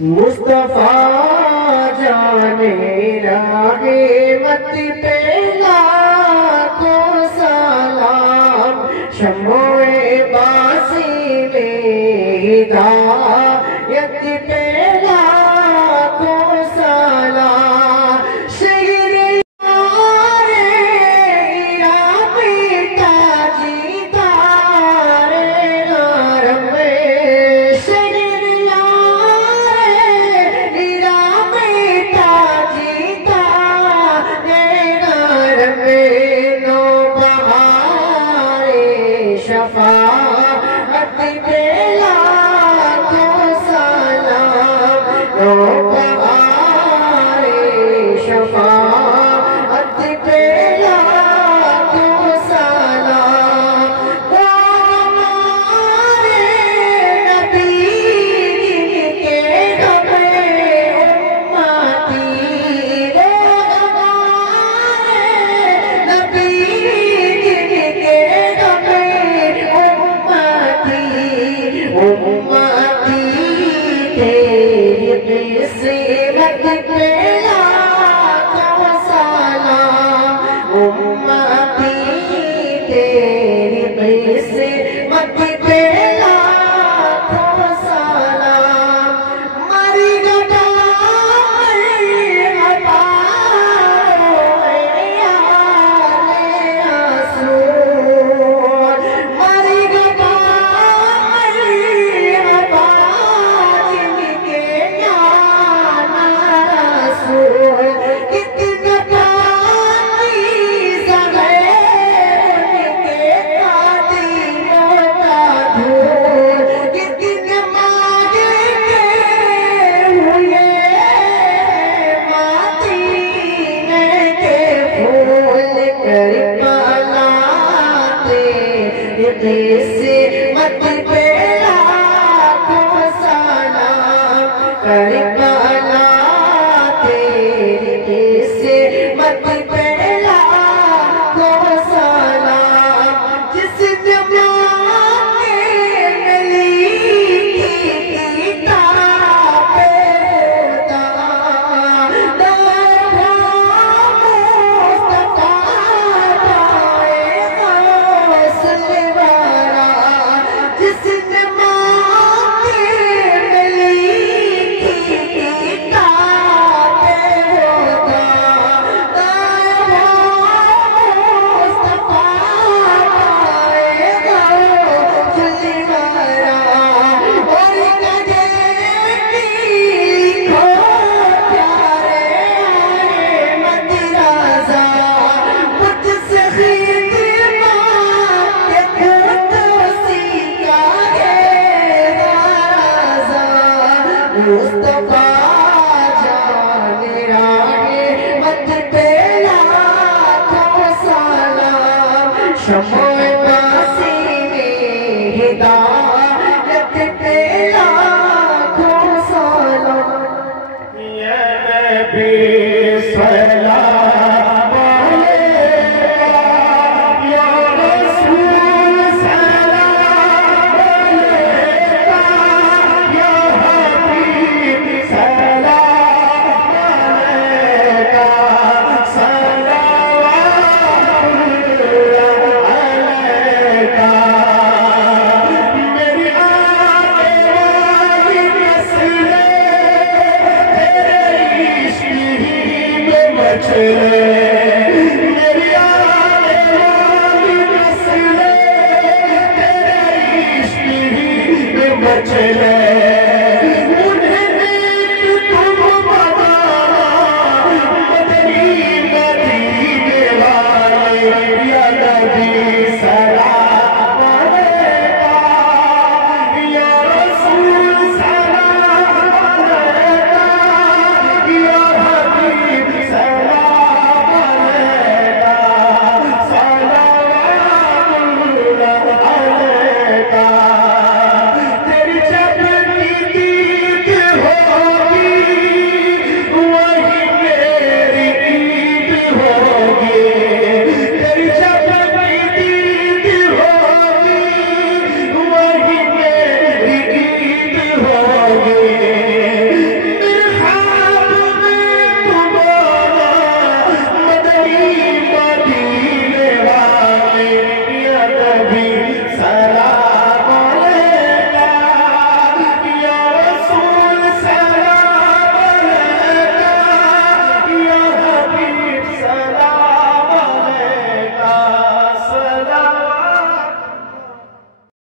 मुस्तफा जाने रागे मत पे लाखों सलाम, शम्मोए बासी में हिदायत पे लाखों सलाम। शहीद यारे या बेटा जीता रे नारम में, शहीद यारे या बेटा जीता रे नारम में। नो बहारे शफाअत पे लाखों सलाम, नो बहारे शफाअत पे लाखों सलाम। वो हमारे नबी के गमे उम्मती, वो हमारे नबी के गमे उम्मती, उम्मती तेरी किस्मत पे लाखों सलाम, उम्मती तेरी किस्मत पे लाखों सलाम। मरी गटा मरहबा यारे रसूल, मरी गटा मरहबा जिनके ज्ञान रसूल। कितना पाकीज़ है उनके कातिलों का धूल, कितने मांगे हुए मदीने के फूल। करबला तेरी किस्मत पे लाखों सलाम, करबला तेरी किस्मत पे लाखों सलाम। जिस जमाने में लिखी किताबे खुदा, दरगाह मुस्तफा पाए हौसले वाला। जिस जमाने में लिखी किताबे खुदा, दरगाह मुस्तफा पाए हौसले वाला। और कहे लिखो प्यारे अहमद रज़ा, मुझसे खिदमत खुदसी का है राज़ा। मुस्तफा जाने राहे मत पे लाखों सलाम, शम्मोए बासी में हिदायत पे लाखों सलाम। या नबी सलाम अलैका, या रसूल सलाम अलैका, या हबीब सलाम अलैका, सलावतुल्लाह अलैका। मेरी आने वाली नस्लें तेरे इश्क ही में मचले।